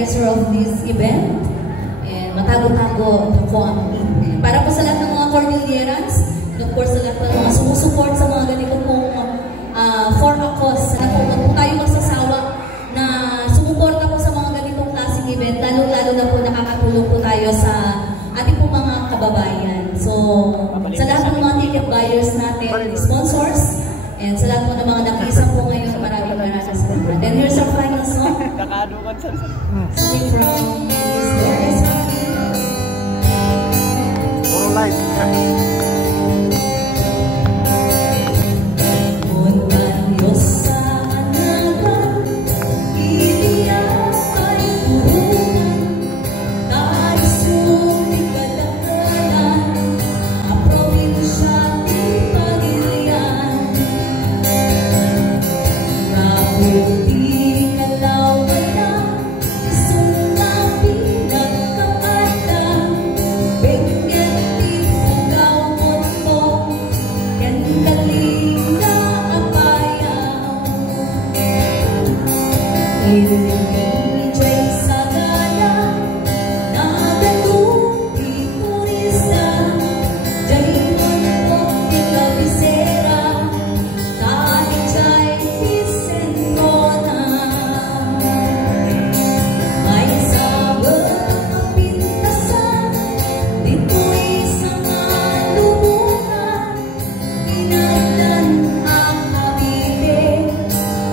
organizer of this event. And matago-tago po ang para po sa lahat ng mga Cordillerans, of course sa lahat ng mga sumusuport sa mga ganito pong for a cause. Sana po tayo magsasawa na sumuporta po sa mga ganitong klaseng event, lalo-lalo na po nakakatulong po tayo sa ating po mga kababayan. So, sa lahat ng mga ticket buyers natin, sponsors, and sa lahat po ng mga nakisa po ngayon, maraming salamat. Then here's our final song. Coming from Miss Doris. Puro live.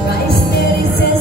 Rice, there is a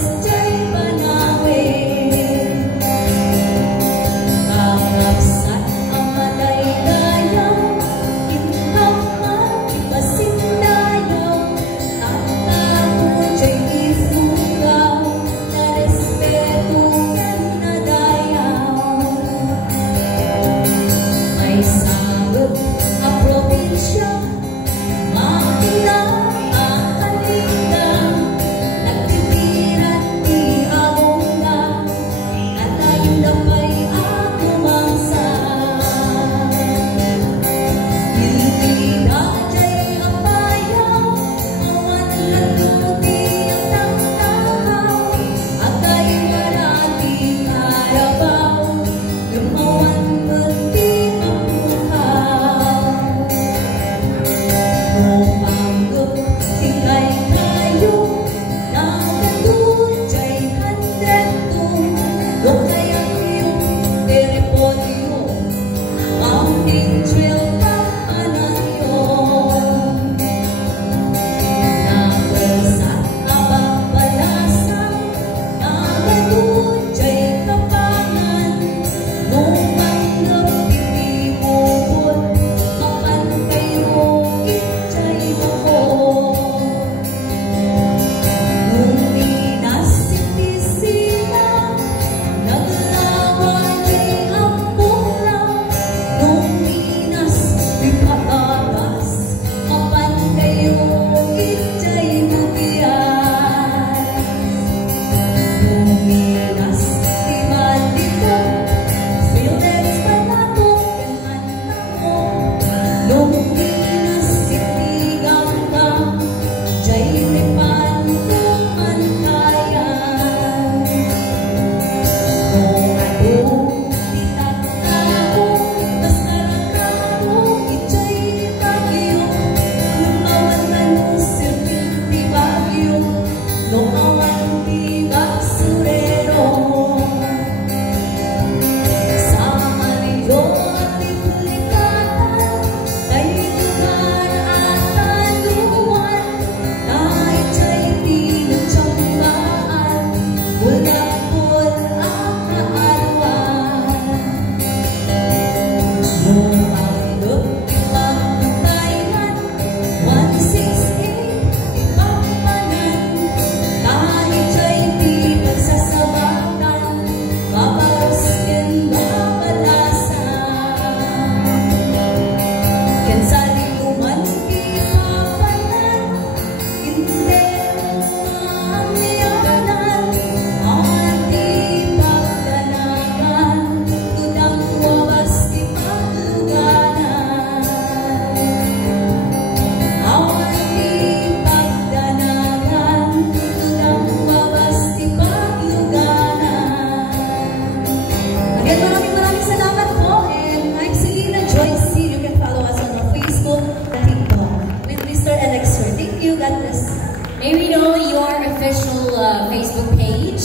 you. God bless. May we know your official Facebook page?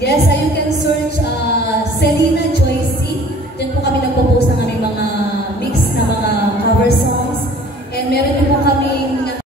Yes, you can search Selena Joy